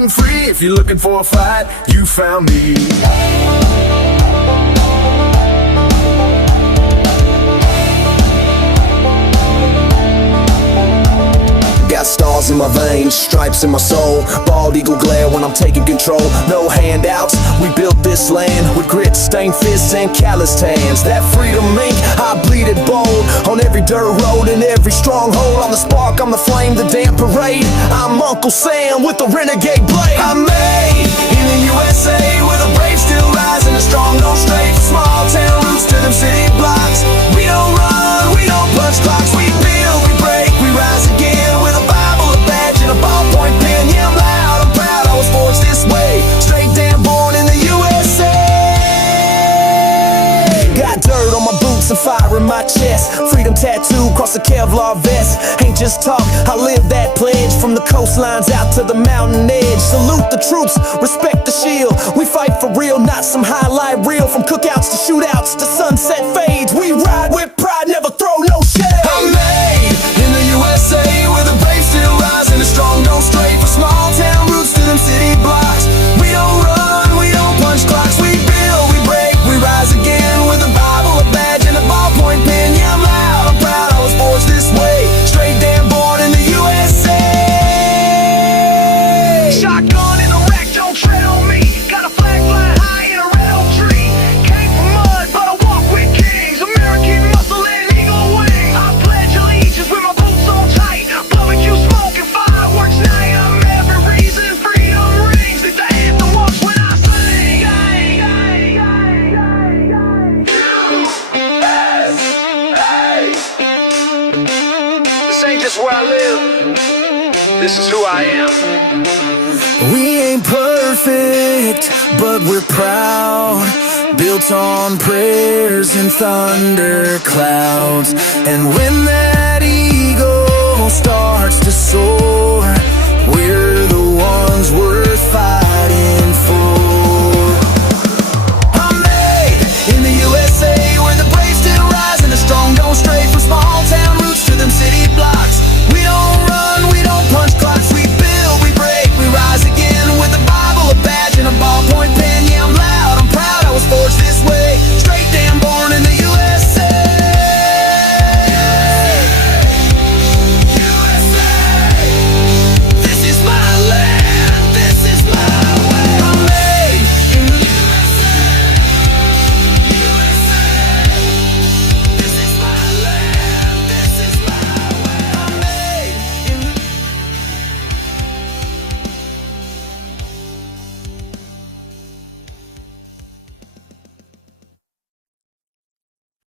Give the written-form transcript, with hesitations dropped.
riding free. If you're looking for a fight, you found me. Got stars in my veins, stripes in my soul, bald eagle glare when I'm taking control. No handouts, we built this land with grit, stained fists, and calloused hands. That freedom ink, I bleed it bold on every dirt road and every stronghold. I'm the spark, I'm the flame, the damn parade. I'm Uncle Sam with the renegade blade. I'm made in the USA, where the brave still rise and the strong don't stray. From small town roots to them city blocks, we don't run, we don't punch clocks. We build, we break, we rise again with a Bible, a badge, and a ballpoint pen. Yeah, I'm loud, I'm proud, I was forged this way. Straight damn born in the USA. Got dirt on my boots and fire in my chest. Freedom tattoo across the Kevlar vest. Ain't just talk, I live that pledge. From the coastlines out to the mountain edge. Salute the troops, respect the shield. We fight for real, not some highlight reel. From cookouts to shootouts to sunset fades, we ride with pride, never throw no shade. I'm made in the USA, where the brave still rise and the strong don't stray. From small town roots to them city blocks, we don't run, we don't punch clocks. We build, we break, we rise again with a Bible, a badge, and a ballpoint pen. Yeah, I'm loud, I'm proud, I was forged this way. Straight damn born in the USA. Shotgun in the rack, don't tread on me. Got a flag flying high in a red oak tree. Came from mud, but I walk with kings. American muscle and eagle wings. I pledge allegiance with my boots on tight. Barbecue smoke and fireworks night. I'm every reason freedom rings. It's the anthem walks when I sing. This ain't just where I live. This is who I am. We ain't perfect, but we're proud. Built on prayers and thunder clouds. And when that eagle starts to soar,